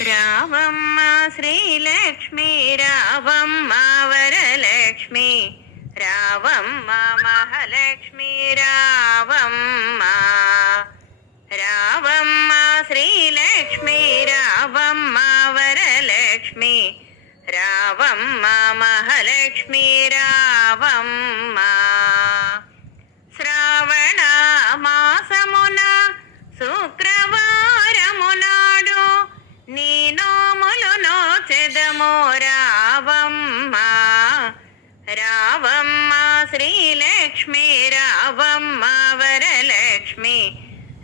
రావమ్మ శ్రీలక్ష్మి రావమ్మ వరలక్ష్మి రావమ్మ మహాలక్ష్మి రావమ్మ రావమ్మ శ్రీలక్ష్మి రావమ్మ వరలక్ష్మి రావమ్మ మహాలక్ష్మి రావమ్మ శ్రావణ మాసమున శుక్రవారమునాడు నీ నోములు నోచెదము రావమ్మ రావమ్మ శ్రీలక్ష్మి రావమ్మ వరలక్ష్మి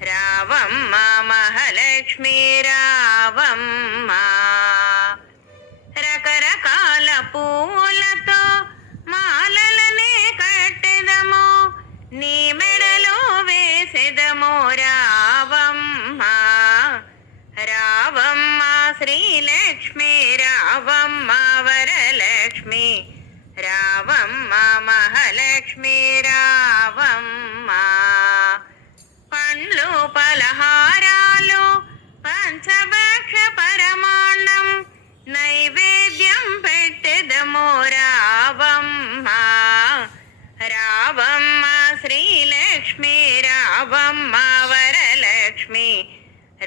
రావమ్మ మహాలక్ష్మి రావమ్మ రకరకాల పూలతో మాలలనే కట్టెదము నీ మెడలో వేసెదము రావమ్మ రావమ్మ శ్రీలక్ష్మి రావమ్మ వరలక్ష్మి రావమ్మ మహాలక్ష్మి రావమ్మ పండ్లు పలహారాలు పంచభక్ష పరమాన్నం నైవేద్యం పెట్టెదము రావమ్మ రావమ్మ శ్రీలక్ష్మి రావమ్మ వరలక్ష్మి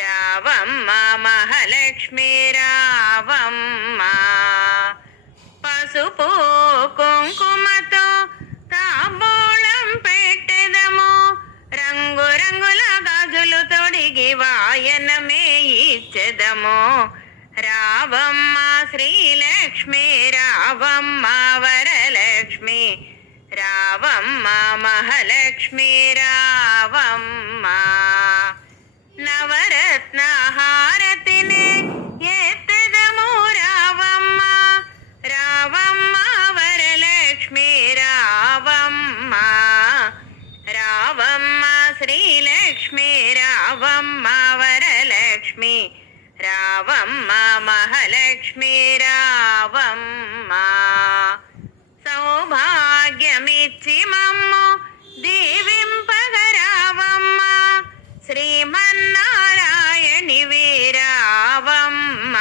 రావమ్మ మహాలక్ష్మి రావమ్మ పసుపు కుంకుమతో తాంబూలం పెట్టెదము రంగు రంగుల గాజులు తొడిగి వాయనమే ఇచ్చెదము రావమ్మ శ్రీలక్ష్మి రావమ్మ వరలక్ష్మి రావమ్మ మహాలక్ష్మి రావమ్మ నవరత్న హారతిని ఎత్తెదము రావమ్మ రావమ్మ వరలక్ష్మి రావమ్మ రావమ్మ శ్రీలక్ష్మి రావమ్మ వరలక్ష్మి రావమ్మ మహాలక్ష్మి రావమ్మ సౌభాగ్యమిచ్చి మమ్ము దీవింపగ రావమ్మ శ్రీమన్నారాయణి వీరావమ్మ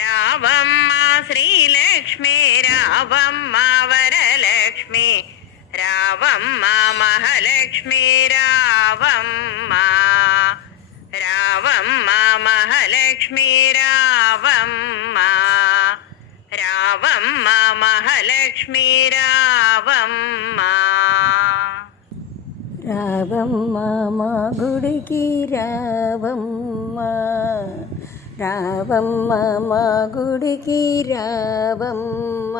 రావమ్మ శ్రీలక్ష్మి రావమ్మ వరలక్ష్మి రావమ్మ మహాలక్ష్మి రావమ్మ రావమ్మ మహాలక్ష్మి రావమ్మ రావమ్మ మహాలక్ష్మి రావమ్మ రావమ్మ మా గుడికి రావమ్మ రావమ్మ మా గుడికి రావమ్మ